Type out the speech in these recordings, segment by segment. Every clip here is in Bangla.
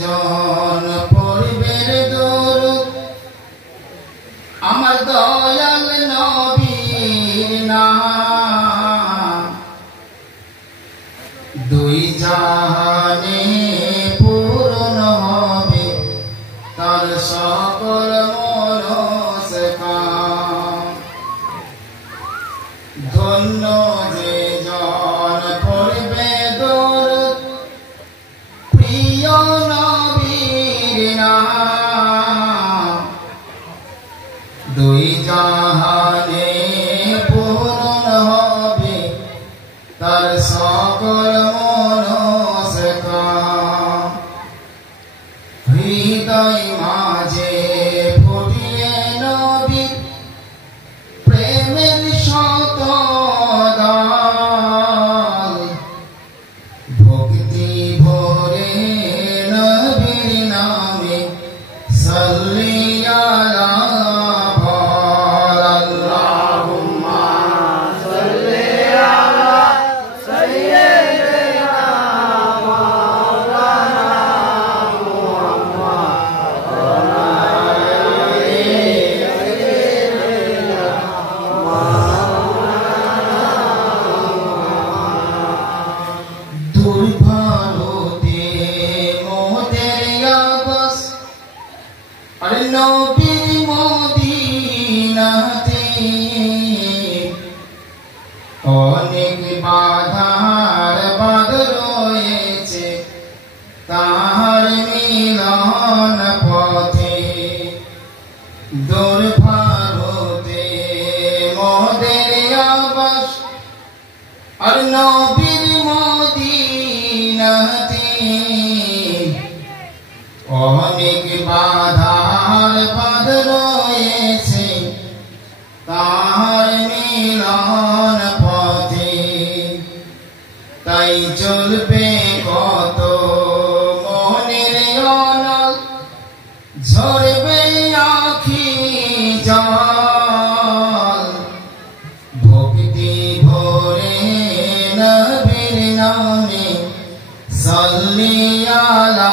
জন পড়বে দরুদ আমার দয়াল নবীর নাম দুই জাহানে পূরণ হবে তার সকল মনস্কাম ধন্য যে জন পড়বে দরুদ প্রিয় নবীর নাম দুই জাহানে পূরণ হবে তার সকল মনস্কাম হৃদয় মাঝে ফুটিয়ে নবীর প্রেমের শত গান ভক্তি ভরে নবীর নামে সাল্লি আলা নবীর মদিনাতে অনেক বাধার বাঁধ রয়েছে তাহার মিলন পথে দূর ভারতে মোদের আবাস আর নবীর মদিনাতে অনেক বাধার বাঁধ রয়েছে তাহার মিলন পথে তাই চলবে কত মনের অনল ঝরবে আখি জল ভক্তি ভরে নবীর নামে সাল্লি আলা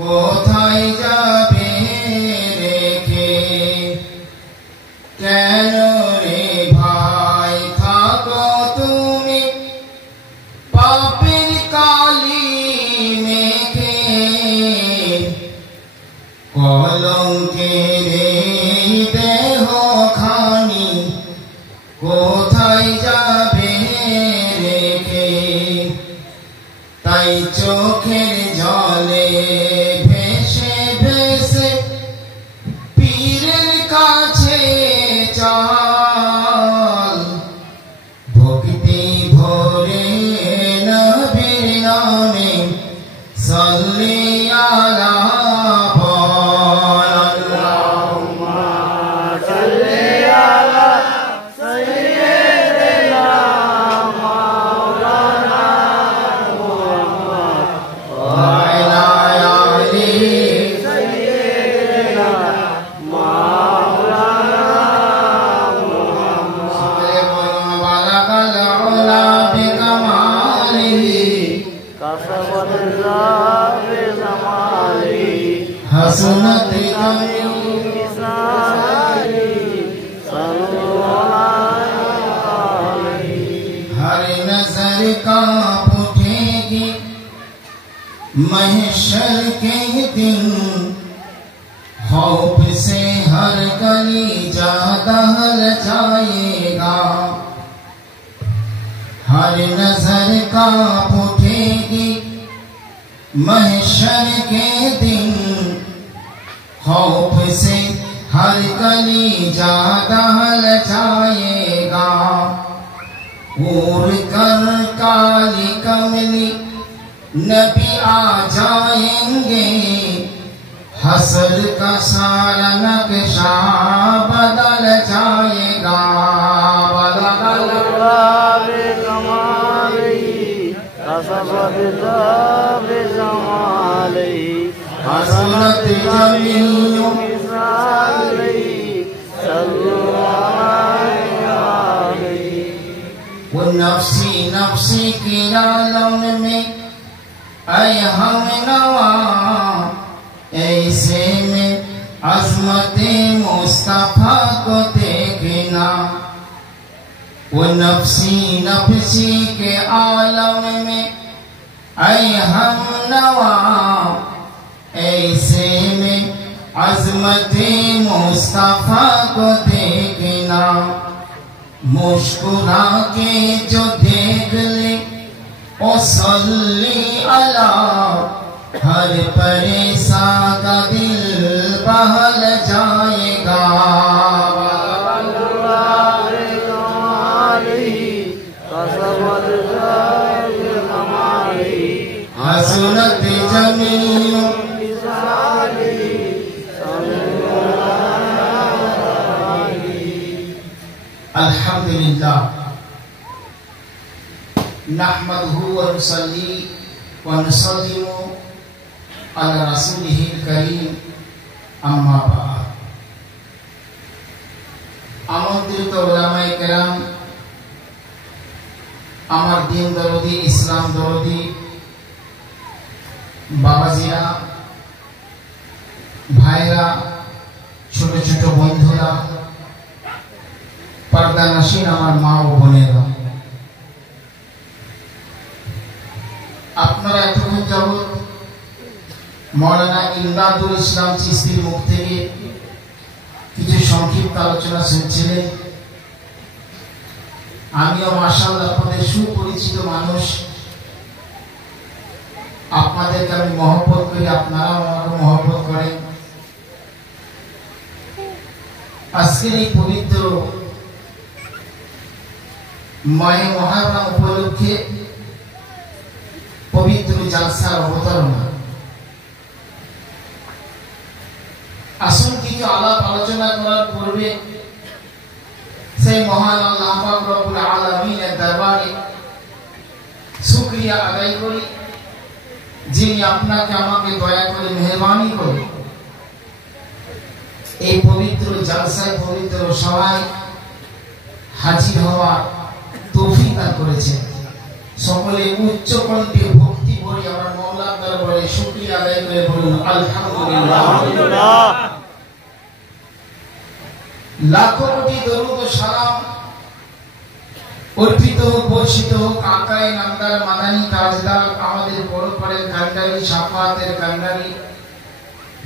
কোথায় যাবে রেখে কেন রে ভাই থাকো তুমি পাপের কালি মেখে কলঙ্কের দেহ খানি কোথায় যাবে রেখে তাই চোখের জলে ভেসে ভেসে পীরের কাছে চল ভক্তি ভরে নবীর নামে সাল্লি আলা حسنت ہر نظر کانپ اٹھے گی محشر کے دن خوف سے ہر گلی جا دہل جائے گا ہر نظر کانپ اٹھے گی محشر کے دن خوف سے ہر کلیجہ دہل جائے گا اڑ کر کالی کملی نبی آ جائیں گے حسر کا سارا نقشہ بدل جائے گا حسنت جمیع وہ نفسی نفسی کی عالم میں اے ہم نوا ایسے میں عظمت مصطفیٰ کو دیکھنا وہ نفسی نفسی کے عالم میں اے ہم نوا ایسے میں عظمت مصطفیٰ کو دیکھنا مسکرا کے جو دیکھ لے او صلی اللہ ہر پریشان کا دل بہل جائے گا حسنت جمیع الحمدللہ نحمدہ ونصلی ونسلم علی رسولہ الکریم اما بعد আমন্ত্রিত উলামায়ে কেরাম আমার দিন দরদি ইসলাম দরদি বাবাজিরা ভাইরা ছোট ছোট বন্ধুরা পর্দানশীন আমার মা ও বোনেরা আপনারা এতক্ষণ যাবত মৌলানা ইমদাদুল ইসলাম চিশতির মুখ থেকে কিছু সংক্ষিপ্ত আলোচনা শুনছিলেন আমিও মাশাআল্লাহ আপনাদের সুপরিচিত মানুষ আপনাদেরকে আমি মহব্বত করি আপনারাও আমাকে মহব্বত করেন আজকের এই পবিত্র মাহে মুহররম উপলক্ষে পবিত্র জালসার অবতারণা আসুন কিছু আলাপ আলোচনা করার পূর্বে সেই মহান আল্লাহ পাক রব্বুল আলামিনের দরবারে শুকরিয়া আদায় করি যিনি আপনাকে আমাকে দয়া করে মেহেরবানি করে এই পবিত্র জালসায় পবিত্র সভায় হাজির হওয়ার তৌফিক দান করেছেন সকলে উচ্চ কণ্ঠে ভক্তি ভরে আমার মাওলার দরবারে শুকরিয়া আদায় করে বলুন আলহামদুলিল্লাহ লাখো কোটি দরুদ ও সালাম অর্পিত হোক বর্ষিত হোক আকায়ে নামদার মাদানী তাজদার আমাদের পরপরের কান্ডারি শাফাতের কান্ডারি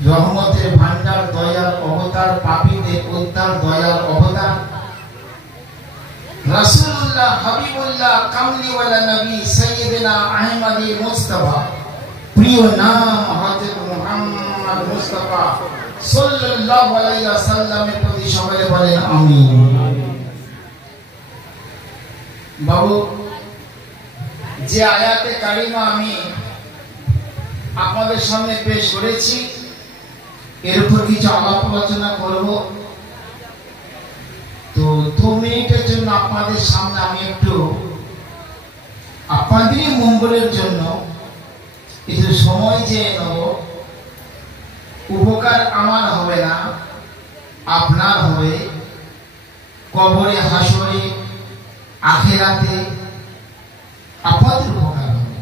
রহমতের ভান্ডার দয়ার অবতার পাপীদের উদ্ধার দয়ার অবতার রাসূলুল্লাহ হাবিবুল্লাহ কামলিওয়ালা নবী সাইয়্যিদিনা আহমদী মুস্তাফা প্রিয় নাম হযরত মুহাম্মদ মুস্তাফা সাল্লাল্লাহু আলাইহি ওয়াসাল্লামের প্রতি সকলে বলেন আমিন বাবু যে আয়াতে কারিমা আমি আপনাদের সামনে পেশ করেছি এর উপর কিছু আলাপ আলোচনা করব তো 2 মিনিটের জন্য আপনাদের সামনে আমি একটু আপনাদের মঙ্গলের জন্য কিছু সময় যে নেব উপকার আমার হবে না আপনার হবে কবরে হাসরে আখিরাতে আপনাদের উপকার হবে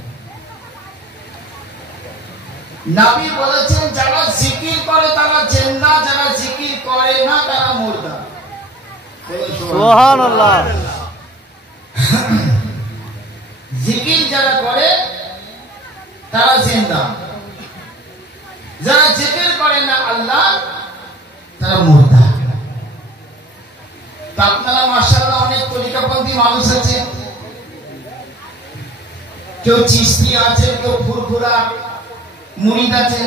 নবী বলেছেন যারা জিকির করে তারা জিন্দা যারা জিকির করে না তারা মুর্দা সুবহানাল্লাহ জিকির যারা করে তারা জিন্দা যারা জিকির করে না আল্লাহ তারা মুর্দা তা আপনারা মাশাআল্লাহ অনেক তরিকাপন্থী মানুষ আছে কেউ চিশতি আছে কেউ ফুরফুরা মুরিদ আছে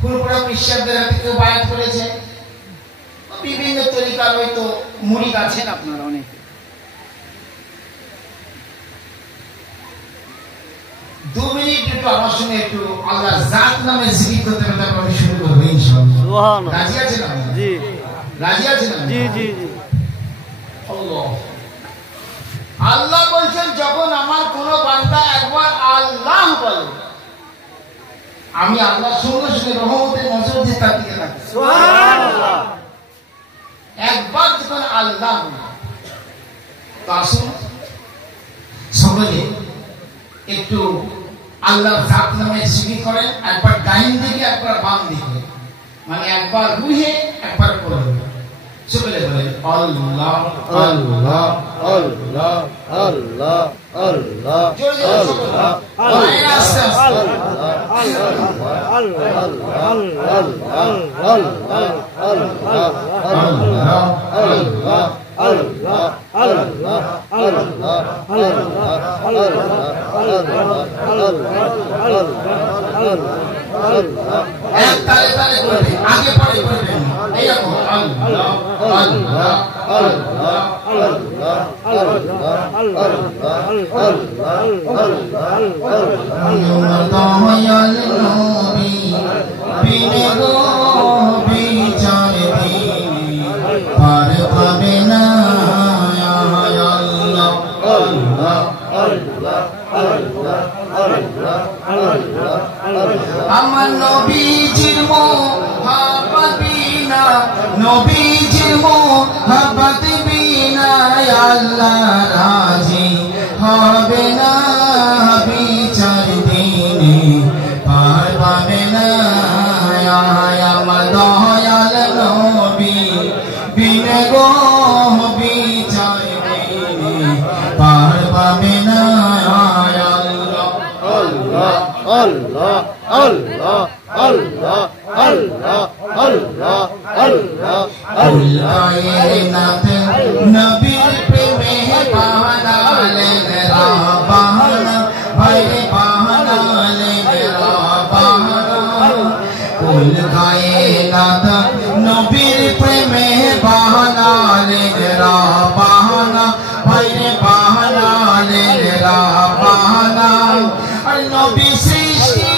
ফুরফুরা বিশ্বাসদের হাতে কেউ বায়াত করেছে বিভিন্ন তরিকার হয়তো মুরিদ আছেন আপনারা অনেকে। 2 মিনিট একটু আমার সঙ্গে একটু আল্লাহ জাত নামে জিকির করতে করতে আমরা শুরু করব ইনশাআল্লাহ। সুবহানাল্লাহ। রাজি আছেন আপনারা? জি। রাজি আছেন? জি জি জি। আল্লাহ আল্লাহ বলছেন যখন আমার কোন বান্দা একবার আল্লাহ বলে আমি আল্লাহ সঙ্গে সঙ্গে রহমতের নজর দিয়ে তার দিকে রাখি। সুবহানাল্লাহ। একবার যখন আল্লাহ বলে তো আসুন সকলে একটু আল্লাহর জাত নামে জিকির করেন, একবার ডাইন দিকে একবার বাম দিকে, মানে একবার রুহে একবার পরে সকলে বলেন আল্লাহ আল্লাহ আল্লাহ আল্লাহ আল্লাহ জোরে জোরে আল্লাহ এক তালে তালে করবে, আগে পরে করবেন এইরকম আল্লাহ আল্লাহ আল্লাহ আল্লাহ আল্লাহ আল্লাহ দয়াল নবী বিনে গো বিচার দিনে পার পাবে না আল্লাহ আল্লাহ আল্লাহ আল্লাহ আল্লাহ আল্লাহ আমার নবীজির মোহাব্বত বিনা নবীজির মোহাব্বত বিনা আল্লাহ রাজি হবে না বিচার দিনে পার পাবে না আমার দয়াল নবী বিনে গো বিচার দিনে পার পাবে না আল্লাহ আল্লাহ আল্লাহ আল্লাহ আল্লাহ আল্লাহ আল্লাহ কায়নাত নবীর প্রেমে বানালেন রাব্বানা ভাইরে বানালেন রাব্বানা কুল কায়নাত নবীর প্রেমে বানালেন রাব্বানা ভাইরে বানালেন রাব্বানা আর নবী সৃষ্টি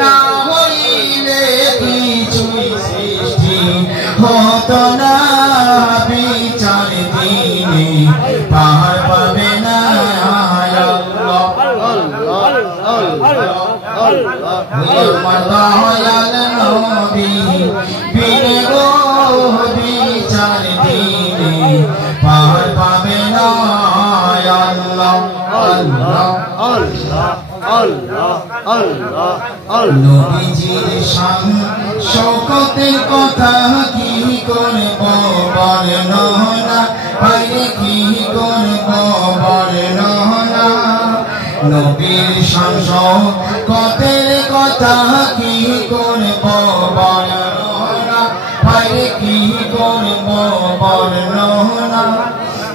না হইলে কিছুই সৃষ্টি হতো না বিচার দিনে পার পাবে না আল্লাহ আল্লাহ আল্লাহ আল্লাহ আমার দয়াল নবী বিনে গো বিচার দিনে পার পাবে না আল্লাহ আল্লাহ আল্লাহ আল্লাহ আল্লাহ আল্লাহ নবীজির শান শওকতের কথা কি করব বর্ণনা বাইরে কি করব বর্ণনা নবীর শান শওকতের কথা কি করব বর্ণনা বাইরে কি করব বর্ণনা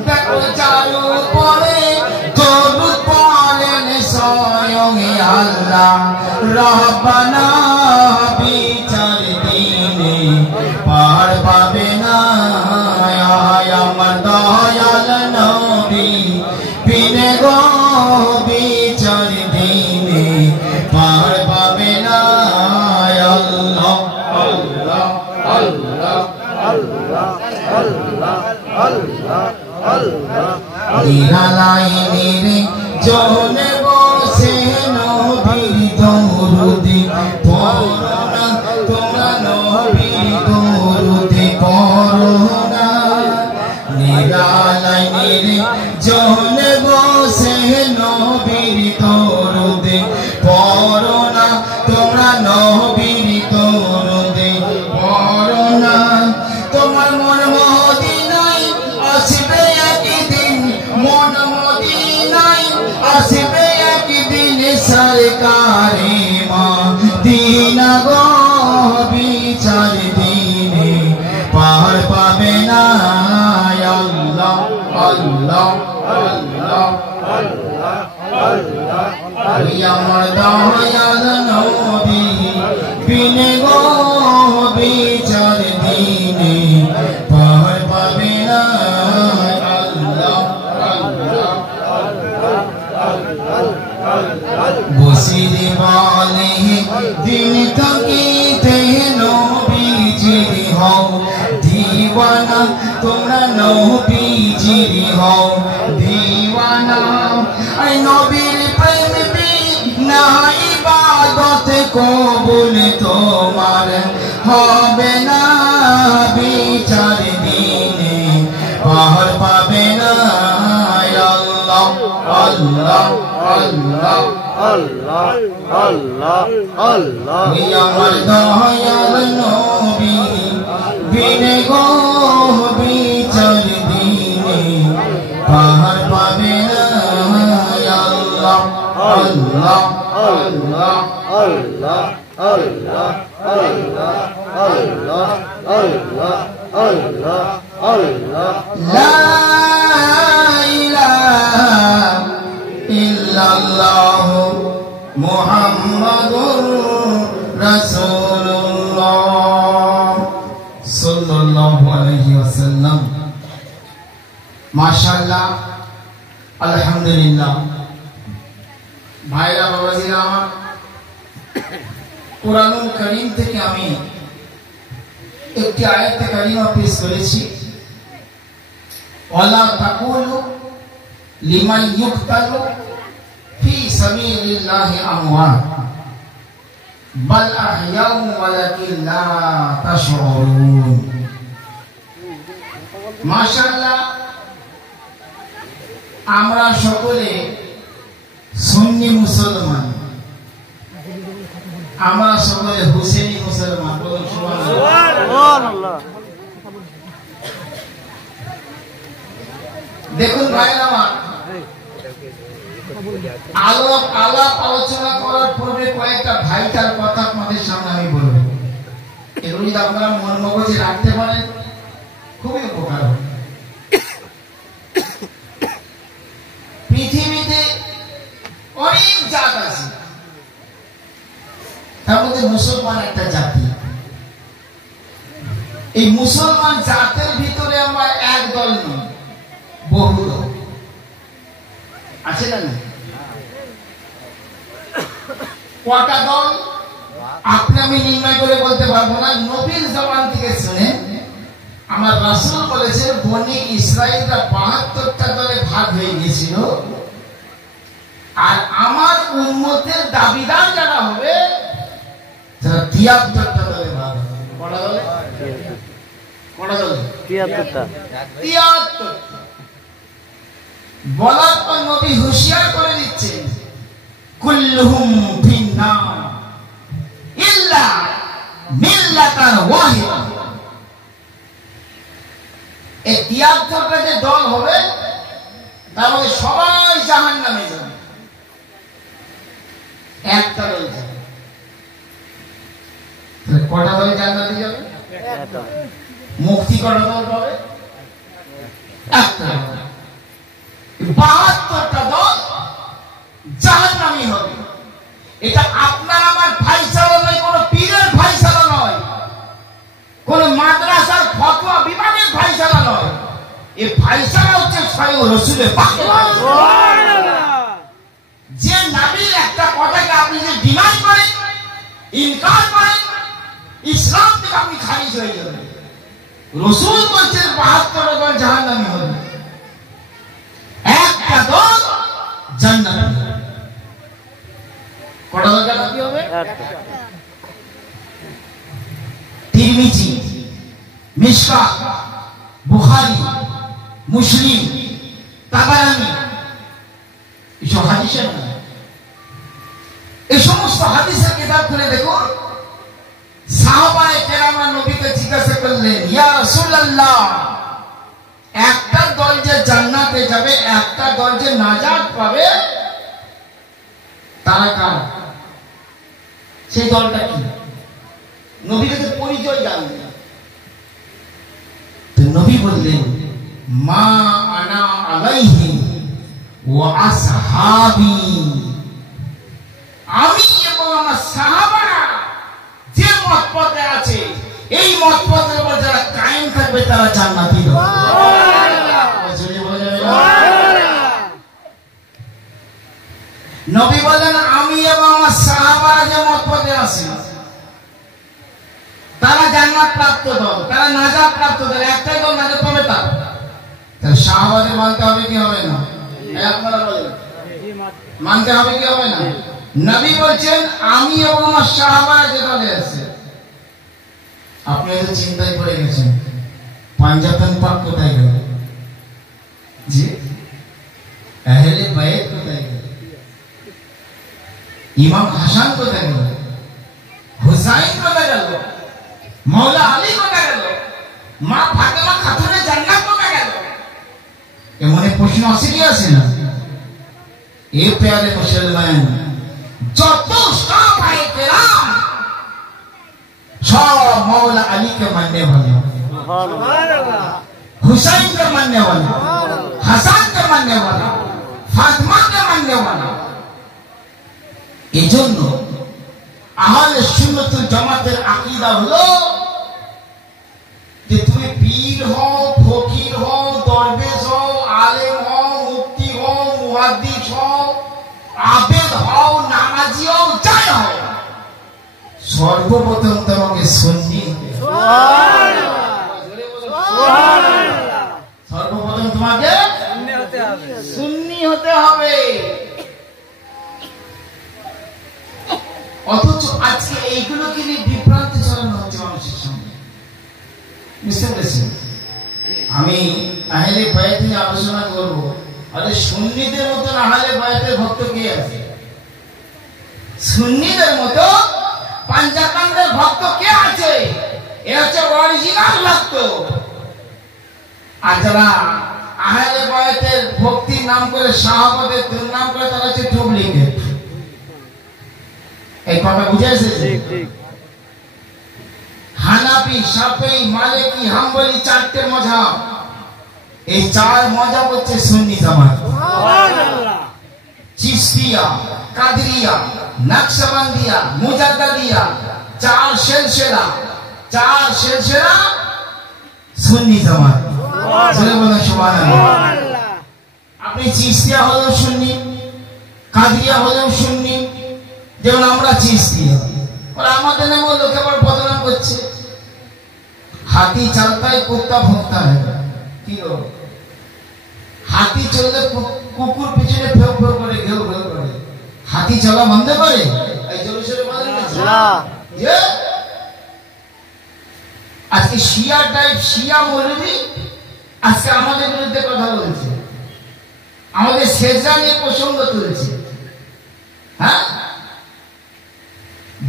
দেখো চারু পরে দরুদ পড়েন স্বয়ং আল্লাহ রব্বানা বিচার দিনে পার পাবে না আমার দয়াল নবী বিনে গো বিচার দিনে পার পাবে না আল্লাহ আল্লাহ আল্লাহ আল্লাহ আল্লাহ আল্লাহ আল্লাহ নিরালাইনের জনে বসে নবীর দরুদি পড়না তোমরা নবীর দরুদি পড়না নিরালাইনের জনে বসে নবীর দরুদি পড়না তোমরা নবীর দরুদি পড়না তোমার মন মদিনায় আসবে একদিন মন মদিনায় আসবে একদিন সরকারে মদিনা গো বিচার দিনে পার পাবে না আল্লাহ আল্লাহ আল্লাহ আল্লাহ আল্লাহ আমার দয়াল নবী বিনে গো বিচার দিনে থাকিতে নবীজির হও দিওয়ানা, তোমরা নবীজির হও দিওয়ানা। আই নবীর প্রেম বিনা ইবাদত কবুল তোমার হবে না, বিচার দিনে পার পাবে না। আল্লাহ আল্লাহ আল্লাহ আল্লাহ আল্লাহ আল্লাহ আমার দয়াল নবী বিনে গো বিচার দিনে পার পাবে না। আল্লাহ আল্লাহ আল্লাহ আল্লাহ আল্লাহ আল্লাহ আল্লাহ আল্লাহ আল্লাহ আল্লাহ লা ইলাহা ইল্লাল্লাহ মুহাম্মাদুর রাসূলুল্লাহ সাল্লাল্লাহু আলাইহি ওয়াসাল্লাম। মাশাআল্লাহ, আলহামদুলিল্লাহ। ভাইরা বাবাজিরা আমার, কোরআনুল কারীম থেকে আমি একটি আয়াতে কারিমা পেশ করেছি। ওয়ালা তাকুলু লিমান ইউকতালু ফি সাবিলিল্লাহি আমওয়াত বাল আহয়াউ ওয়ালাকিন লা তাশউরুন। মাশাআল্লাহ, আমরা সকলে সুন্নি মুসলমান, আমরা সকলে হুসেনি মুসলমান। বলুন সুবহানাল্লাহ। দেখুন ভাইরা আমার, আলাপ আলোচনা করার পূর্বে কয়েকটা ভাইটার কথা আপনাদের সামনে আমি বলবো। এগুলো যদি আপনারা মন মগজে রাখতে পারেন খুবই উপকার হবে। পৃথিবীতে অনেক জাত আছে, তার মধ্যে মুসলমান একটা জাতি। এই মুসলমান জাতের ভিতরে আমরা এক দল নই, বহু দল আছে না? কটা দল আপনি আমি নির্ণয় করে বলতে পারবো না। নবীর জবান থেকে শুনে আমার রাসূল বলেছেন বনি ইসরাইলরা ৭২টা দলে ভাগ হয়ে গিয়েছিল, আর আমার উম্মতের দাবিদার যারা হবে তারা ৭৩টা দলে ভাগ হবে। কটা দলে? কটা দলে? ৭৩টা। ৭৩। বলার পর নবী হুঁশিয়ার করে দিচ্ছেন কুল্লুহুম ফিন্নার ইল্লা মিল্লাতান ওয়াহিদা। এই ৭৩টা যে দল হবে তার মধ্যে সবাই জাহান্নামে যাবে, একটা দল যাবে। কটা দল জান্নাতে যাবে? মুক্তি কটা দল পাবে? একটা। ৭২টা দল জাহান্নামী হবে। এটা আপনার আমার ফায়সালা নয়, কোন পীরের ফায়সালা নয়, কোন মাদ্রাসার ফতোয়া বিভাগের ফায়সালা নয়। এই ফায়সালা হচ্ছে স্বয়ং রাসূলের পাকের ফায়সালা। যে নবীর একটা কথাকে আপনি যে ডিনাই করেন, ইনকার করেন, ইসলাম থেকে আপনি খারিজ হয়ে যাবেন। রাসূল বলছেন ৭২ দল জাহান্নামী হবে, একটা দল জান্নাতি। কটা দল জান্নাতি হবে? তিরমিজি, মিশকাত, বুখারী, মুসলিম, তাবারানী, এসব হাদিসের না। এই সমস্ত হাদিসের কিতাব খুলে দেখুন। সাহাবায়ে কেরামরা নবীকে জিজ্ঞাসা করলেন, ইয়া রাসূলুল্লাহ, একটা দল যে জান্নাতে যাবে, একটা দল যে নাজাত পাবে, তারা কারা? সেই দলটা কি? নবী কাছে পরিচয় জানলেন। তো নবী বললেন, মা আনা আলাইহি ওয়া আসহাবি, আমি এবং আমার সাহাবারা যে মত পথে আছে, এই মত পথের উপর যারা কায়েম থাকবে তারা জান্নাতি হবে। নবী বলেন, আমি এবং আমার সাহাবারা যে মত পথে আছে, যারা নাজাত প্রাপ্ত তারা একটাই দল নাজাত পাবে তাহলে শাহবাদের মানতে হবে কি হবে না? আপনারা বলেন মানতে হবে কি হবে না? নবী বলছেন আমি এবং আমার সাহাবারা যে দলে আছে। আপনি হয়তো চিন্তায় পড়ে গেছেন পাঞ্জাতন পাক কোথায় গেল, জি আহলে বাইত কোথায় গেল, ইমাম হাসান কোথায় গেল, হুসাইন কোথায় গেল, মৌলা আলী কোথায় গেল, মা ফাতেমা খাতুনের জান্নাত কোথায় গেল? এমন প্রশ্ন আসে কি আসে না? এ প্যারে মুসলমান যত সাহাবায়ে কেরাম সব मौला अली के मानने वाले, हुसैन के मानने वाले, हसन के मानने वाले, फातिमा के मानने वाले। এজন্য আহলে সুন্নাতুল জামাতের আকীদা হলো যে তুমি পীর হও, ফকির হও, দরবেশ হও, আলেম হও, মুফতি হও, মুহাদ্দিস হও, আবেদ হও, নামাজি হও, যাই হও, সর্বপ্রথম তোমাকে সুন্নি সর্বপ্রথম তোমাকে সুন্নি হতে হবে। অথচ আজকে এইগুলোকে নিয়ে বিভ্রান্তি ছড়ানো হচ্ছে মানুষের সামনে, বুঝতে পেরেছেন? আমি আহলে বায়াত নিয়ে আলোচনা করব। আরে সুন্নিদের মতো আহলে বায়াতের ভক্ত কে আছে? সুন্নিদের মতো পাঞ্জাকান্দের ভক্ত কে আছে? এ হচ্ছে অরিজিনাল ভক্ত। আর যারা আহলে বায়াতের ভক্তির নাম করে সাহাবাদের দুর্নাম করে তারা হচ্ছে ডুপ্লিকেট। এই কথা বুঝে এসেছে? হানাফি, শাফিঈ, মালিকি, হাম্বলি চারটে মাযহাব, এই চার মাযহাব হচ্ছে সুন্নি জামাত। সুবহানাল্লাহ। চিশতিয়া, কাদরিয়া, নকশবন্দিয়া, মুজাদ্দিদিয়া, চার সিলসিলা সুন্নি জামাত। সুবহানাল্লাহ। আপনি চিশতিয়া হলেও সুন্নি, কাদরিয়া হলেও সুন্নি, যেমন আমরা চিশতিয়া, ওরা আমাদের নামে লোকে আবার বদনাম করছে। হাতি চলতা है कुत्ता भौंकता है, কি গো? হাতি চললে কুকুর পিছনে ফেউ ফেউ করে, ঘেউ ঘেউ করে। হাতি চলা বন্ধ করে? এই জোরে বলেন না। যে আজকে শিয়া টাইপ শিয়া মৌলবি আজকে আমাদের বিরুদ্ধে কথা বলছে, আমাদের সেজদা নিয়ে প্রসঙ্গ তুলছে। হ্যাঁ,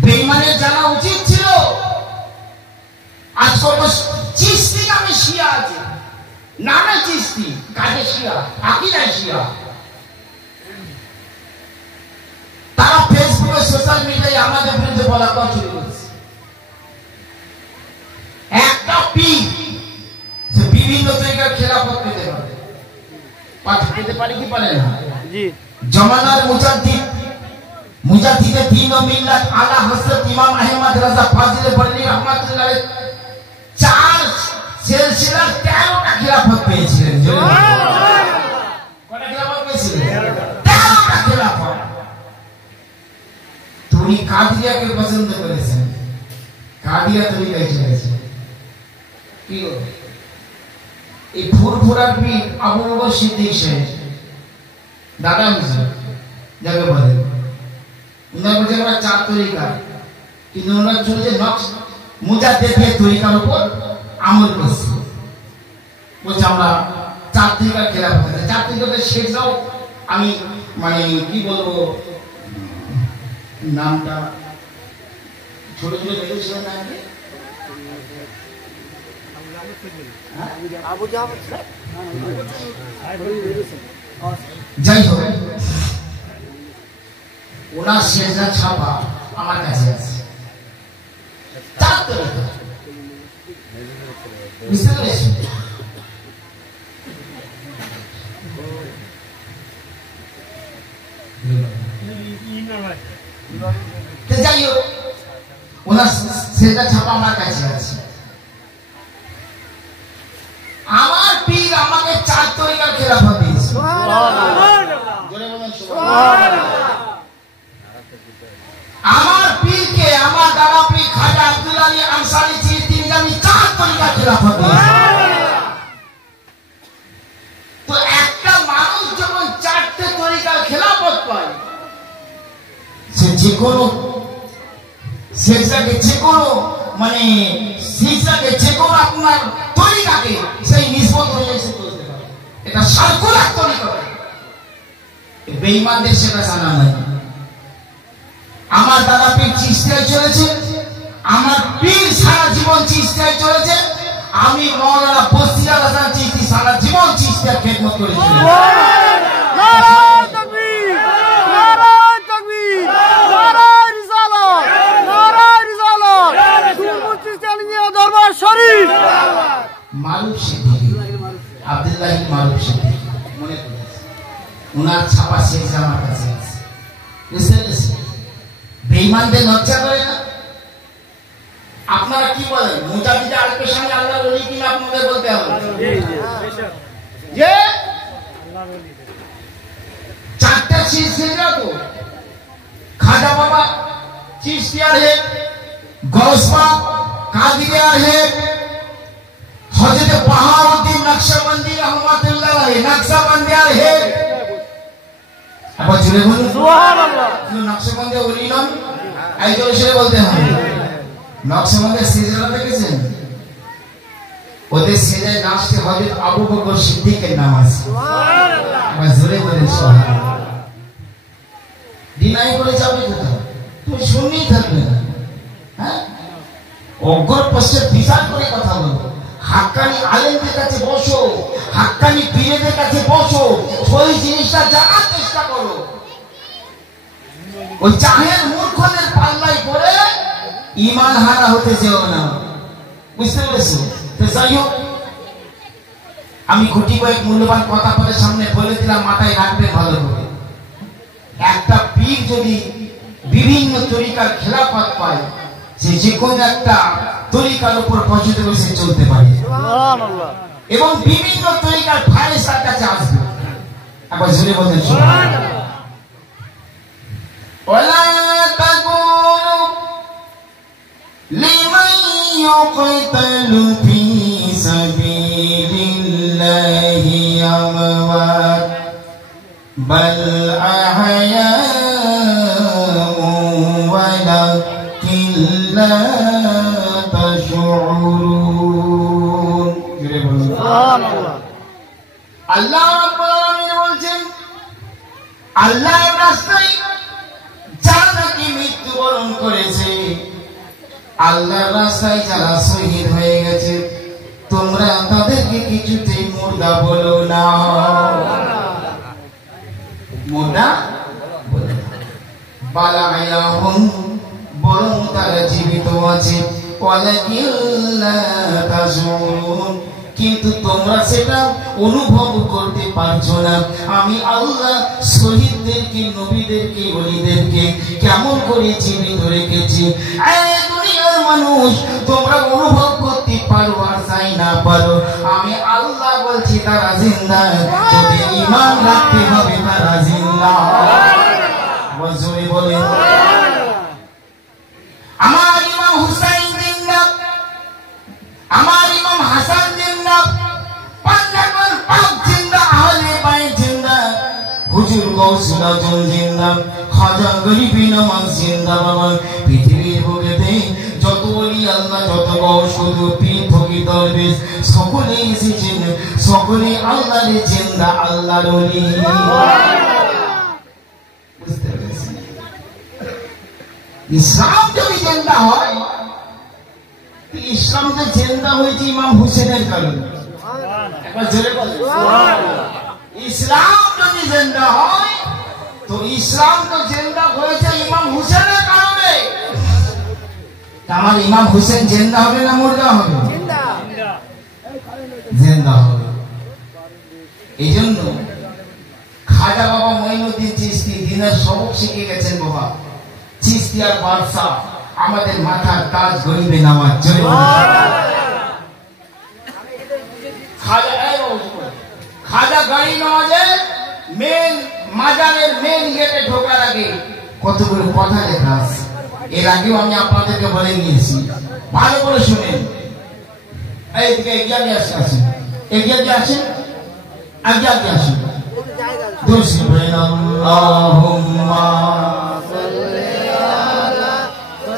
বেঈমানের জানা উচিত ছিল আজ কোন চিশতি নামে শিয়া আছে, নামে চিশতি, কাজে শিয়া, আকীদায় শিয়া। তারা ফেসবুকে, সোশ্যাল মিডিয়ায় আমাদের বিরুদ্ধে বলা কথা শুরু করেছে। একটা পীর সে বিভিন্ন তরিকার খেলাফত পেতে পারে, পেতে পারে কি পারে না? জি। জামানার মুজাদ্দিদে দ্বীন ও মিল্লাত আলা হযরত ইমাম আহমদ রাজা ফাজিল বরেলভী রাহমাতুল্লাহ আলাইহি চার সিলসিলার 13টা খেলাফত পেয়েছিলেন। কয়টা খেলাফত পেয়েছিলেন? 13টা খেলাফত। তুমি কাদিয়াকে পছন্দ করেছেন, কাদিয়া তুমি গাইছে গেছে কি গো? এই ফুরফুরার পীর আবু বকর সিদ্দিক সাহেব দাদা হুজুর যাকে বলে, উনার বলছে আমরা চার তরিকা, কিন্তু ওনার চলছে মুজাদ্দিদের তরিকার উপর আমল করছে। বলছে আমরা চার তরিকার খেলাফত, চার তরিকার শেষটাও আমি মানে কি বলবো নামটা, ছোট ছোট ভিডিও ছিল না আগে, যাই হোক ওনার শেষটা ছাপা আমার কাছে আছে, চার তরিকা, বুঝতে পেরেছি? যাই হোক ওনার শেষটা ছাপা আমার কাছে আছে। আমার পীর আমাকে চার তরিকার খেলাফত দিয়েছে। আমার পীরকে আমার দাদা পীর খাজা আব্দুল আলী আনসারী তিনি জানি চার তরিকার খেলাফত দিয়েছে। তো একটা মানুষ যখন চারটে তরিকার খেলাফত পায়, সে যে কোনো সেজদাকে, যে কোনো মানে সিজদাকে, যে কোনো আপনার তরিকাকে সেই নিসবত অনুযায়ী সে চলতে পারে। এটা সার্কুলার তরিকা। বেঈমানদের সেটা জানা নাই। আমার দাদা পীর চিশতিয়ায় চলেছে, আমার পীর সারা জীবন চিশতিয়ায় চলেছে, আমি মাওলানা বসির হাসান চিশতি সারা জীবন চিশতিয়ার খেদমত করেছি। নারায়ে তাকবীর, নারায়ে তাকবীর, নারায়ে রিসালাত, নারায়ে রিসালাত। সুন্নত চিশতিয়া দরবার শরীফ। মারুফ সিদ্দিকী, আব্দুল্লাহ মারুফ সিদ্দিকী, মনে করেন ওনার ছাপা শেষ আমার কাছে আছে। বুঝতে পেরেছেন? বেঈমানদের লজ্জা করে না? আপনারা কি বলেন? মুজাহিদে আরেকটার সঙ্গে আল্লাহর ওলি কিনা আপনাদের বলতে হবে যে চারটা চীজ সেজা তো খাজা বাবা চিশতিয়ার হে, গৌস পাক কাদিয়ার হে, হযরত বাহাউদ্দিন নকশবন্দি রহমাতুল্লাহ আলাইহি নকশবন্দিয়ার হে। আবার জুড়ে বলুন সুবহানাল্লাহ। নকশবন্দি ওলি নন, এই জোরে সরে বলতে হবে। নকশবন্দির সিজদা দেখেছেন? ওদের সিজদায় লাস্টে হযরত আবু বকর সিদ্দিকের নাম আছে। সুবহানাল্লাহ। আবার জোরে বলেন সুবহানাল্লাহ। ডিনাই করে যাবে কোথাও? তুমি শুনতেই থাকবে না। হ্যাঁ, অগ্র পশ্চাৎ বিচার করে কথা বলো। হাক্কানি আলেমদের কাছে বসো, হাক্কানি পীরদের কাছে বসো, ওই জিনিসটা জানার চেষ্টা করো। ওই জাহেল মূর্খদের পাল্লায় পড়ে ঈমান হারা হতে যেও না। বুঝতে পেরেছো? তো যাই হোক, আমি খুঁটি কয়েক মূল্যবান কথা পরে সামনে বলে দিলাম, মাথায় রাখবে ভালো করে। একটা পীর যদি বিভিন্ন তরিকার খেলাফত পায়, সে যে কোনো একটা তরিকার উপর পছন্দ করে সে চলতে পারে সুবহানাল্লাহ। এবং বিভিন্ন তরিকার ফায়েজ তার কাছে আসবে। আবার জোরে বলেন সুবহানাল্লাহ। ওয়ালা তাকুনু লিমান ইউকতালু ফি সাবিলিল্লাহি আমওয়াত বাল আহয়াউ ওয়ালাকিন লা তাশউরুন। জোরে বলুন সুবহানাল্লাহ। আল্লাহ রাব্বুল আলামিন বলছেন, আল্লাহর রাস্তায় যারা নাকি মৃত্যুবরণ করেছে, আল্লাহর রাস্তায় যারা শহীদ হয়ে গেছে, তোমরা তাদেরকে কিছুতেই মুর্দা বলো না। মুর্দা বলো না। বালায়াহুম, বরং তারা জীবিত আছে। ওয়ালাকিন লা তাশউরুন, কিন্তু তোমরা সেটা অনুভব করতে পারছো না। আমি আল্লাহ শহীদদেরকে, নবীদেরকে, ওলিদেরকে কেমন করে জীবিত রেখেছি। এই দুনিয়ার মানুষ, তোমরা অনুভব করতে পারো আর চাই না পারো, আমি আল্লাহ বলছি তারা জিন্দা। যদি ঈমান রাখতে হবে তারা জিন্দা। বজরে বলে আমার ইমাম হুসাইন জিন্দা, আমার ইমাম হাসান জিন্দা, পাঞ্জাবের পাক জিন্দা, আহলে বাইত জিন্দা, হুজুর গৌসুল আজম জিন্দা, খাজা গরিবি নওয়াজ জিন্দা। বাবা, পৃথিবীর বুকেতে যত ওলি আল্লাহ, যত গৌস, যত পীর ফকির দরবেশ সকলেই এসেছেন, সকলে আল্লাহর জিন্দা, আল্লাহর ওলি। বুঝতে পেরেছেন? ইসলাম যদি জিন্দা হয়, ইসলাম তো জিন্দা হয়েছে ইমাম হুসেনের কারণে। একবার জোরে বলেন সুবহানাল্লাহ। ইসলাম যদি জিন্দা হয়, তো ইসলাম তো জিন্দা হয়েছে ইমাম হুসেনের কারণে। আমার ইমাম হুসেন জিন্দা হবে না মুর্দা হবে? জিন্দা হবে। এই জন্য খাজা বাবা মঈনুদ্দিন চিশতি দিনের সবক শিখে গেছেন। বাবা চিশতিয়ার বাদশা, আমাদের মাথার তাজ, গরিবে নামাজ। জোরে খাজা গাড়ি নামাজে মেন মাজারের মেন গেটে ঢোকার আগে কতগুলো কথা লেখা আছে। এর আগেও আমি আপনাদেরকে বলে নিয়েছি, ভালো করে শুনেন। এইদিকে এগিয়ে নিয়ে আসেন, এগিয়ে দিয়ে আসেন, আগে আগে আসেন। দুসবেন আল্লাহুম্মা সাল্লি আলা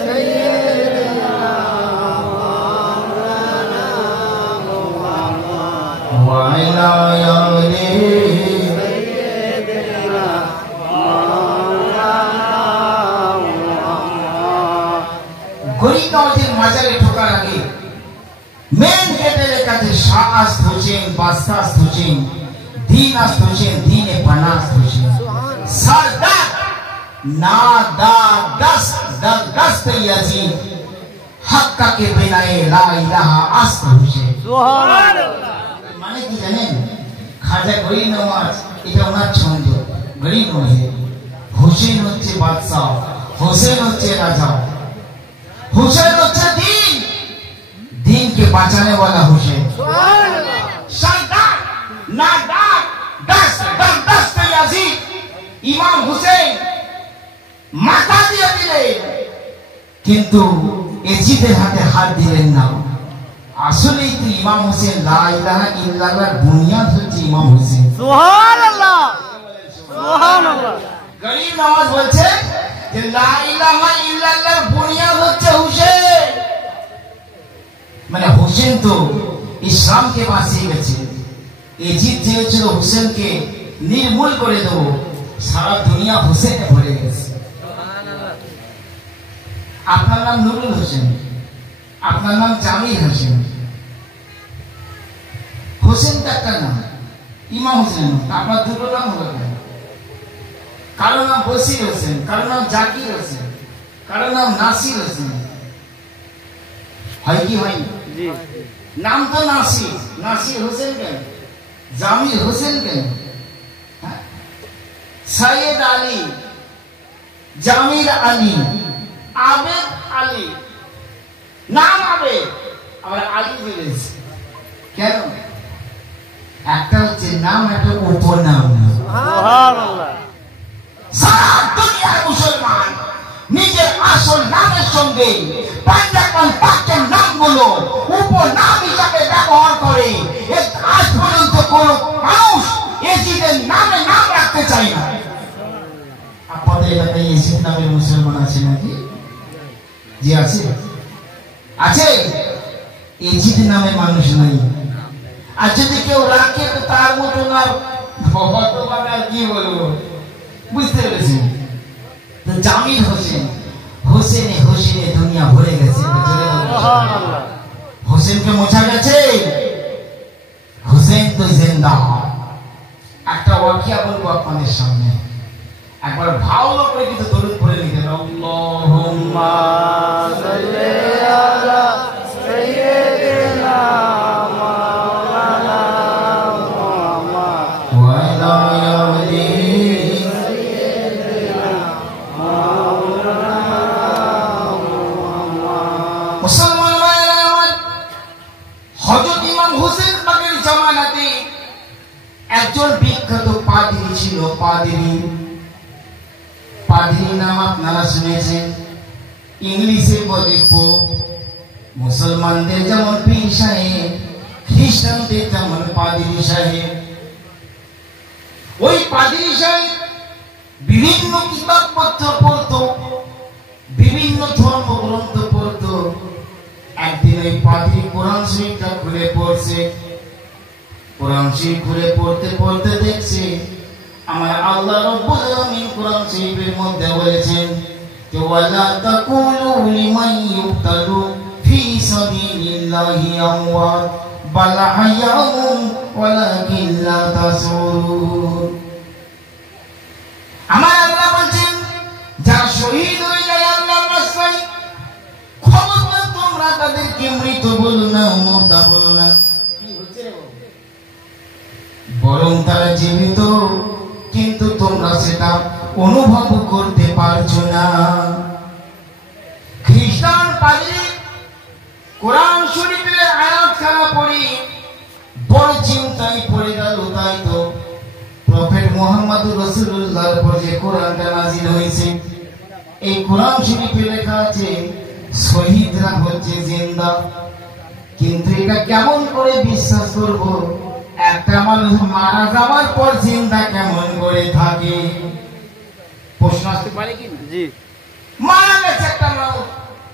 সাইয়্যিদিনা মাওলানা মুহাম্মদ ওয়া আলা আলি সাইয়্যিদিনা মাওলানা মুহাম্মদ। গরিবগঞ্জের মাজারে ঢোকার আগে মেন গেটের কাছে শাহ আস্ত হোসেন, বাদশাহ আস্ত হোসেন, دین است حسین، دین پناہ است حسین، سردار نادا دست یزید حق کے بنائے لا الہ است حسین سبحان اللہ মানে কি জানেন খাজা গরিব নওয়াজ এটা ওনার ছন্দ গরিব নওয়াজ হোসেন হচ্ছে বাদশা হোসেন হচ্ছে রাজা হোসেন হচ্ছে দিন দিনকে বাঁচানে वाला হোসেন সুবহান আল্লাহ সরদার নাদার দস্ত ইয়াজিদ ইমাম হুসেন মাথা দিয়ে দিলেন কিন্তু এজিদের হাতে হাত দিলেন না আসলেই তো ইমাম হুসেন লা ইলাহা ইল্লাল্লাহর বুনিয়াদ হচ্ছে ইমাম হুসেন সুবহান আল্লাহ সুবহান আল্লাহ গরিব নওয়াজ বলছে যে লা ইলাহা ইল্লাল্লাহর বুনিয়াদ হচ্ছে হুসেন মানে হুসেন তো ইসলামকে বাঁচিয়ে গেছে এজিদ চেয়েছিল হুসেনকে নির্মূল করে দেবো সারা দুনিয়া হুসেনে ভরে গেছে আপনার নাম নুরুল হোসেন আপনার নাম জামিল হোসেন হোসেন তো একটা নাম ইমাম হোসেন আপনার দুটো নাম হলো কেন কারো নাম বসির হোসেন কারো নাম জাকির হোসেন কারো নাম নাসির হোসেন হয় কি হয় জি নাম তো নাসির নাসির হোসেন কেন জামিল হোসেন কেন সৈয়দ আলী জামিল আলী আবেদ আলী নাম আবেদ আবার আলী বলেছে কেন একটা হচ্ছে নাম একটা উপনাম সুবহানাল্লাহ সারা দুনিয়ার মুসলমান নিজের আসল নামের সঙ্গে পাঞ্জাবান পাকের নামগুলো উপনাম হিসাবে ব্যবহার করে আজ পর্যন্ত কোন মানুষ এজিদের নামে নাম রাখতে চায় না আপনাদের এলাকায় এজিদ নামের মুসলমান আছে নাকি জি আছে আছে এজিদ নামে মানুষ নাই আর যদি কেউ রাখে তো তার মতো না ভগবান আর কি বলবো বুঝতে পেরেছেন তো জামিল হোসেন হোসেনে হোসেনে দুনিয়া ভরে গেছে সুবহানাল্লাহ হোসেনকে মোছা গেছে হোসেন তো জিন্দা একটা ওয়াকিয়া বলবো আপনাদের সামনে একবার ভালো করে কিছু দরুদ পড়ে লিখেন আল্লাহুম্মা সাল্লি আলা সাইয়্যিদিনা মাওলানা মুহাম্মদ ওয়া আলা আলি মুসলমান ভাইরা আমার হযরত ইমাম হোসেন পাকের জামানাতে একজন বিখ্যাত পাদ্রী ছিল পাদ্রী নাম আপনারা শুনেছেন ইংলিশে বলে পোপ মুসলমানদের যেমন পীর সাহেব খ্রিস্টানদের যেমন পাদ্রী সাহেব ওই পাদ্রী সাহেব বিভিন্ন কিতাবপত্র পড়তো বিভিন্ন ধর্মগ্রন্থ পড়তো একদিন ওই পাদ্রী কোরআন শরীফটা খুলে পড়ছে কোরআন শরীফ খুলে পড়তে পড়তে দেখছে আমার আল্লাহ রাব্বুল আলামিন কোরআন শরীফের মধ্যে বলেছেন যে ওয়ালা তাকুলু লিমান ইউক্তালু ফি সাবিলিল্লাহি আমওয়াত বাল আহইয়াউন ওয়ালাকিন লা তাশউরুন আমার আল্লাহ বলেন যারা শহীদ হয়ে যায় আল্লাহর রাস্তায় খবরদার তোমরা তাদেরকে মৃত বলো না মুর্দা বলো না কি হচ্ছে রে বরং তারা জীবিত কিন্তু তোমরা সেটা অনুভব করতে পারছো না খ্রিস্টান পাদ্রী কোরআন শরীফের আয়াতখানা পড়ি বড় চিন্তায় পড়ে গেল তাই তো প্রফেট মুহাম্মদুর রাসূলুল্লাহর উপর যে কোরআনটা নাযিল হয়েছে এই কোরআন শরীফে লেখা আছে শহীদরা হচ্ছে জিন্দা কিন্তু এটা কেমন করে বিশ্বাস করব একটা মানুষ মারা যাওয়ার পর জিন্দা কেমন করে থাকে? প্রশ্ন আসতে পারে কি? জি। মারা গেছে একটা মানুষ,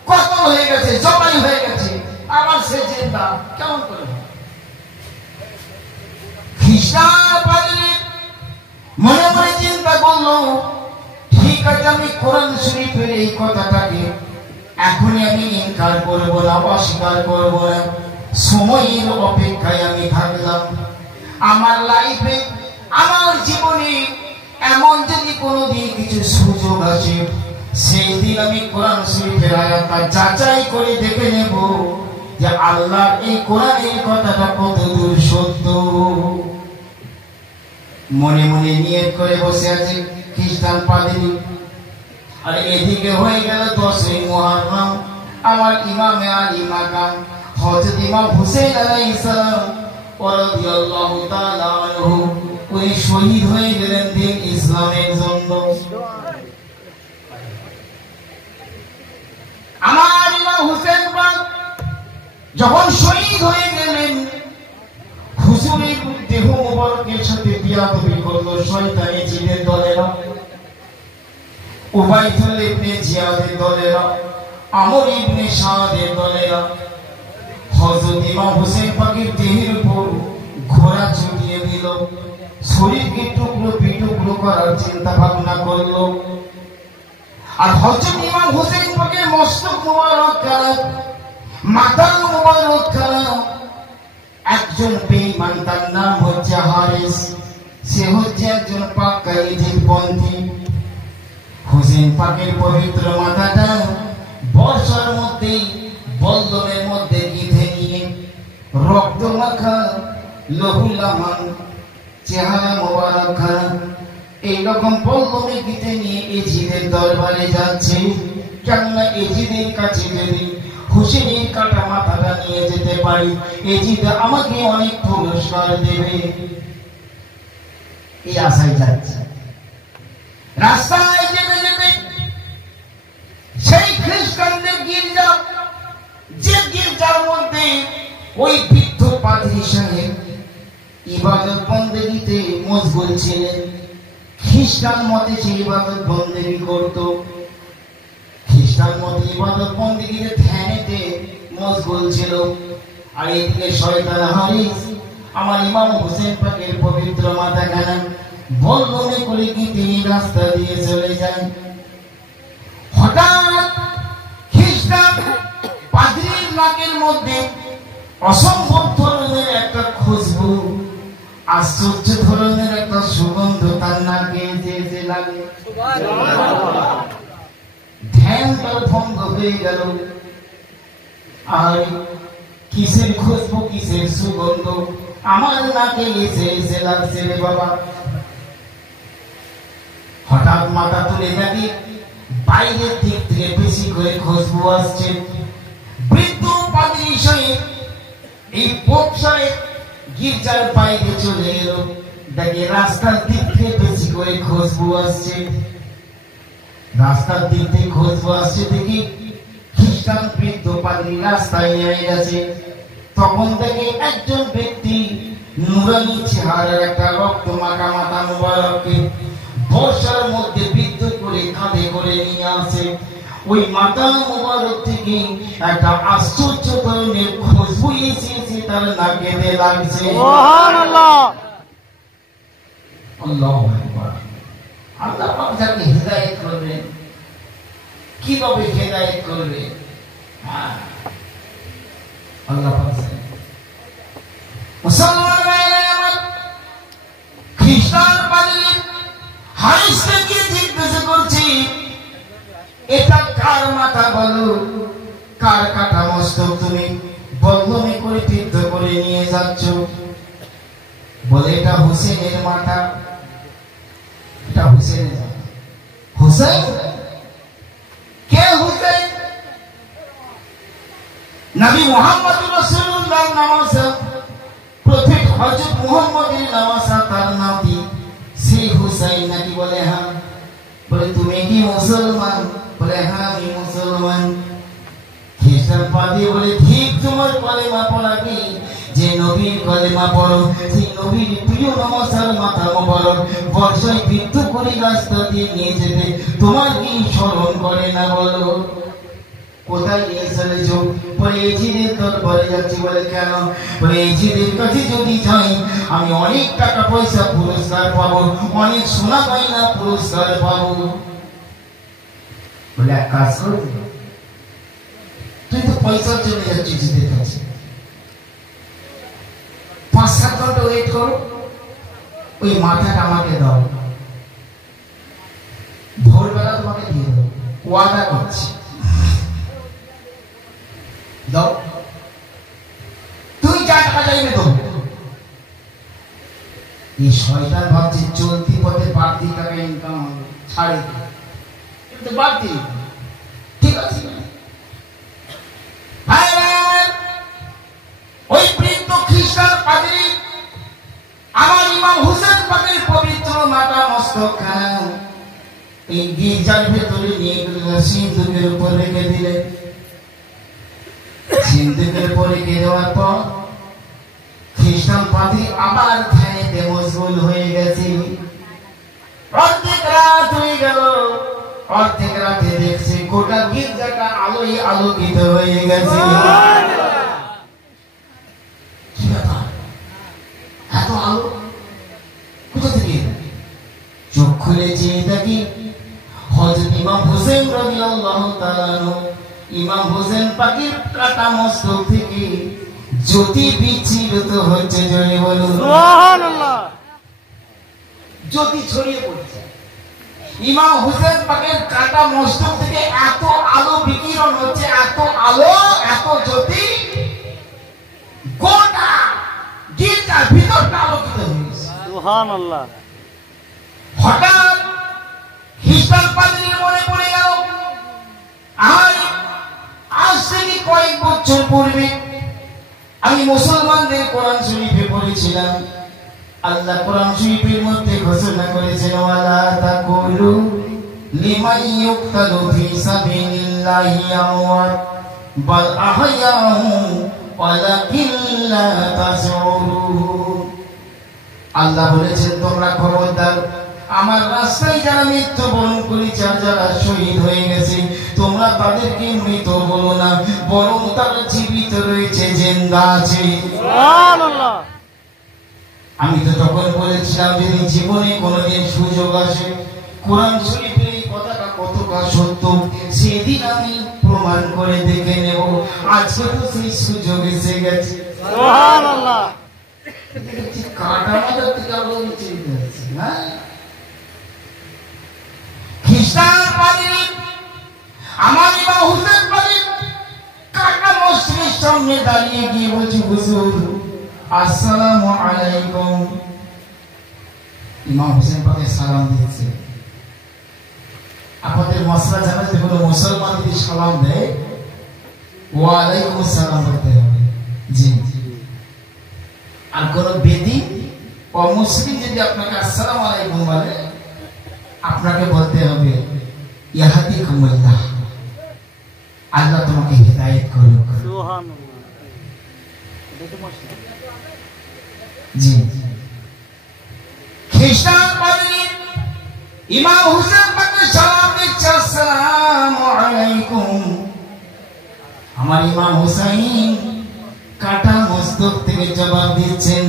কতল হয়ে গেছে, জবাই হয়ে গেছে, আবার সে জিন্দা কেমন করে? খ্রিস্টান পাদ্রী মনে মনে চিন্তা করলো, ঠিক আছে আমি কোরআন শরীফের এই কথাটাকে এখনই আমি ইনকার করবো না, অস্বীকার করবো না। সময়ের অপেক্ষায় আমি থাকলাম। আমার লাইফে, আমার জীবনে এমন যদি কোনোদিন কিছু সুযোগ আসে, সেই দিন আমি কোরআন শরীফের আয়াতটা যাচাই করে দেখে নেব যে আল্লাহর এই কোরআনের কথাটা কতদূর সত্য। মনে মনে নিয়ত করে বসে আছে খ্রিস্টান পাদ্রী। আর এদিকে হয়ে গেল 10ই মুহররম, আমার ইমামে আলী মাকাম হযরত ইমাম হুসাইন আলাইহিস সালাম রাদিয়াল্লাহু তাআলা আনহু উনি শহীদ হয়ে গেলেন দিন ইসলামের জন্য। আমার ইমাম হুসাইন পাক যখন শহীদ হয়ে গেলেন, হুজুরের দেহ মোবারকের সাথে বিয়াদবি করলো শয়তানি জিনের দলেরা, উবাইদুল্লাহ ইবনে জিয়াদের দলেরা, আমর ইবনে সাদের দলেরা হযরত ইমাম হুসাইন পাকের দেহের উপর ঘোড়া ছুটিয়ে দিল, শরীরকে টুকরো বিটুকরো করার চিন্তা ভাবনা করলো। আর হযরত ইমাম হুসাইন পাকের মস্তক মোবারক কালা, মাথা মোবারক কালা, একজন বেঈমান, তার নাম হচ্ছে হারিস, সে হচ্ছে একজন পাক্কা ইজিদপন্থী। হুসাইন পাকের পবিত্র মাথাটা বর্ষার মধ্যে বল্লমের মধ্যে গিঁথে নিয়ে রক্ত মাখা লহুলামান চেহারা মোবারক এইরকম বল্লমে গিঁথে নিয়ে এজিদের দরবারে যাচ্ছে। কেননা এজিদের কাছে যদি হুসেনের কাটা মাথাটা নিয়ে যেতে পারি, এজিদ আমাকে অনেক পুরস্কার দেবে, এই আশায় যাচ্ছে। রাস্তায় যেতে যেতে সেই খ্রিস্টানদের গির্জা, যে গির্জার মধ্যে ওই বৃদ্ধ পাদ্রী সাহেব ইবাদত বন্দেগীতে মশগুল ছিলেন। খ্রিস্টান মতে সে ইবাদত বন্দেগী করত, খ্রিস্টান মতে ইবাদত বন্দেগীতে ধ্যানেতে মশগুল ছিল। আর এদিকে শয়তান হারিস আমার ইমাম হুসাইন পাকের পবিত্র মাথাখানা বল্লমে করে কি তিনি রাস্তা দিয়ে চলে যান। হঠাৎ খ্রিস্টান পাদ্রীর নাকের মধ্যে অসম্ভব ধরনের একটা খুশবু, আশ্চর্য ধরনের একটা সুগন্ধ তার নাকে যে লাগে। ধ্যান তার ভঙ্গ হয়ে গেল। আর কিসের খুশবু, কিসের সুগন্ধ আমার নাকে এসে লাগছে রে বাবা। হঠাৎ মাথা তুলে দেখি বাইরের দিক থেকে বেশি করে খুশবু আসছে। বৃদ্ধ পাদ্রী সাহেব এই পোপ সাহেব গির্জার বাইরে চলে এলো, দেখে রাস্তার দিক থেকে বেশি করে খুশবু আসছে। রাস্তার দিক থেকে খুশবু আসছে দেখি খ্রিস্টান বৃদ্ধ পাদ্রী রাস্তায় নেমে গেছে। তখন দেখে একজন ব্যক্তি নুরানি চেহারার একটা রক্ত মাখা মাথা মুবারককে বর্ষার মধ্যে বিদ্যুৎ করে কাঁধে করে নিয়ে আসে। ওই মাথা মুবারক থেকে একটা আশ্চর্য ধরনের খুশবু এসে তার নাকে লাগছে। সুবহানাল্লাহ, আল্লাহু আকবার। আল্লাহ পাক যাকে হিদায়াত করবেন, কিভাবে হিদায়াত করবে, আল্লাহ পাক জানেন। মুসলমান খ্রিস্টান পাদ্রী হারিসকে গিয়ে জিজ্ঞাসা করছি, এটা কার মাথা বলো, কার কাটা মস্তক তুমি বল্লমে করে তীর্থ করে নিয়ে যাচ্ছ? বলে এটা হুসেনের মাথা, এটা হুসেনের মাথা। হুসেন কে? হুসেন নবী মুহাম্মদ রাসূলুল্লাহ নামাজা, প্রফেট হযরত মুহাম্মদের নামাজা তার নাতি, সেই হুসাইন নাকি? বলে হ্যাঁ। বলে তুমি কি মুসলমান? বলে হ্যাঁ আমি মুসলমান। খ্রিস্টান পাদ্রী বলে ঠিক তোমার কলেমা পড়ে নবীর কলেমা পড়ো, সেই নবীর প্রিয় নমস্কার মাথা মোবারক বর্ষায় বিদ্ধ করে রাস্তা দিয়ে নিয়ে যেতে তোমার কি স্মরণ করে না বলো? কোথায় নিয়ে চলেছ? বলে এজিদের দরবারে যাচ্ছি। বলে কেন? বলে এজিদের কাছে যদি যাই আমি অনেক টাকা পয়সা পুরস্কার পাবো, অনেক সোনা গয়না পুরস্কার পাবো। বলে এক কাজ করবি, তুই তো পয়সার জন্য যাচ্ছিস এজিদের কাছে, 5-7 ঘন্টা ওয়েট করো, ওই মাথাটা আমাকে দাও, ভোরবেলা তোমাকে দিয়ে দেবো, ওয়াদা করছি। দাও, তুই যা টাকা চাইবে দেবো। এই শয়তান ভাবছে চলতি পথে বাড়তি টাকা ইনকাম হবে, ছাড়ে কিন্তু বাড়তি। ঠিক আছে, ওই বৃদ্ধ খ্রিস্টান পাদ্রী আমার ইমাম হোসেন পাকের পবিত্র মাথা মস্তকখানা এই গির্জার ভেতরে নিয়ে গেল, সিন্ধুকের উপর রেখে দিলেন। সিন্ধুকের পরে রেখে দেওয়ার পর খ্রিস্টান পাদ্রী আবার ধ্যানেতে মশগুল হয়ে গেছে। অর্ধেক রাত হয়ে গেল, অর্ধেক রাতে দেখছে গোটা গির্জাটা আলোয় আলোকিত হয়ে গেছে। কি ব্যাপার, এত আলো কোথা থেকে? চোখ খুলে চেয়ে দেখি হযরত ইমাম হোসেন রাদিয়াল্লাহু তাআলা আনহু, ইমাম হোসেন পাকের কাটা মস্তক থেকে জ্যোতি বিচ্ছিন্ন হচ্ছে। জয় বলুন সুবহানাল্লাহ। জ্যোতি ছড়িয়ে পড়ছে। ইমাম হোসেন পাকের কাটা মস্তক থেকে এত আলো বিকিরণ হচ্ছে, এত আলো, এত জ্যোতি, গোটা গির্জার ভিতরটা আলোকিত হয়েছে। সুবহানাল্লাহ। হঠাৎ খ্রিস্টান পাদ্রীর মনে পড়ে গেল, আজ থেকে কয়েক বছর পূর্বে আমি মুসলমানদের কোরআন শরীফে পড়েছিলাম, আল্লাহ কোরআন শরীফের মধ্যে ঘোষণা করেছেন, ওয়ালা তাকুলু লিমান ইউকতালু ফি সাবিলিল্লাহি আমওয়াত বাল আহয়াউ ওয়ালাকিন লা তাশউরুন। আল্লাহ বলেছেন তোমরা খবরদার আমার রাস্তায় যারা মৃত্যুবরণ করেছে আর যারা শহীদ হয়ে গেছে তোমরা তাদেরকে মৃত বলো না, বরং তারা জীবিত রয়েছে, জিন্দা আছে। সুবহানাল্লাহ। আমি তো তখন বলেছিলাম যদি জীবনে কোনোদিন সুযোগ আসে কোরআন শরীফের এই কথাটা কতটা সত্য সেদিন আমি প্রমাণ করে দেখে নেব। আজকে তো সেই সুযোগ এসে গেছে। সুবহানাল্লাহ। কাটা মাথার থেকে আলো চিন্তা হচ্ছে না। খ্রিস্টান পাদ্রী আমার ইমাম হোসেন পাদ্রী কাটা মসজিদের সামনে দাঁড়িয়ে গিয়ে বলছে, হুজুর আসসালামু আলাইকুম। ইমাম হোসেন পাদ্রী সালাম দিয়েছে। আপনাদের মশলা জানা যে কোনো মুসলমান যদি সালাম দেয় ওয়ালাইকুম আসসালাম বলতে হবে। জি, আর কোন বেদী অমুসলিম যদি আপনাকে আসসালামু আলাইকুম বলে আপনাকে বলতে হবে ইয়াহদিকুমুল্লাহ, আল্লাহ তোমাকে হিদায়াত করুক। সুবহানাল্লাহ। জি, খ্রিস্টান পাদ্রী ইমাম হোসেন পাকে সালাম দিচ্ছে, আসসালামু আলাইকুম। আমার ইমাম হুসাইন কাটা মস্তক থেকে জবাব দিচ্ছেন,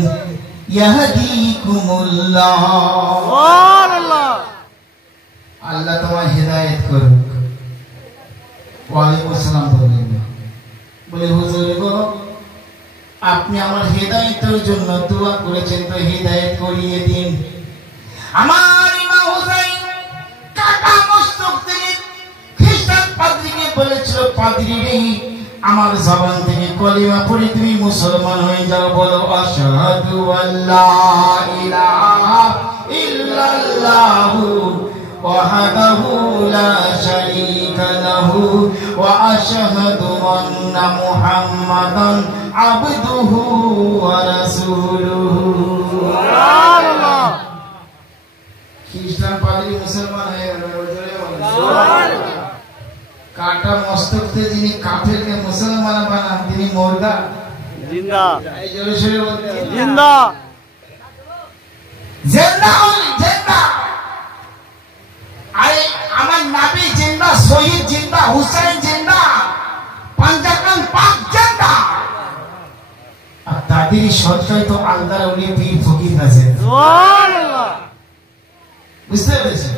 ইয়াহদিকুমুল্লাহ, সুবহানাল্লাহ, আল্লাহ তোমার হিদায়াত করুক। ওয়ালাইকুম আসসালাম বললেন। বলে হুজুর গো আপনি আমার হিদায়াতের জন্য দোয়া করেছেন, তো হিদায়াত করিয়ে দিন। আমার ইমাম হুসাইন কাটা মস্তক থেকে খ্রিস্টান পাদ্রীকে বলেছিল, পাদ্রী রে আমার জবান থেকে কলিমা পড়ে তুমি মুসলমান হয়ে যাও, বলো আশহাদু আল্লা ইলাহা ইল্লাল্লাহু ওয়াহদাহু লা শারীকা লাহু ওয়া আশহাদু আন্না মুহাম্মাদান আবদুহু ওয়া রাসূলুহু। সুবহানাল্লাহ। খ্রিস্টান পাদ্রী মুসলমান হয়ে গেল। সুবহানাল্লাহ। কাটা মস্তক থেকে যিনি কাফেরকে মুসলমান বানান তিনি মুর্দা। জিন্দা এই জোরে সোরে বলতে হবে। জিন্দা জিন্দা জিন্দা। আরে আমার নবী জিন্দা, শহীদ জিন্দা, হুসাইন জিন্দা, পাঞ্জাকান পাক জিন্দা। আর তাদেরই সরকারি তো আল্লাহর ওলি পীর ফকির আছে। সুবহানাল্লাহ। বুঝতে পেরেছেন?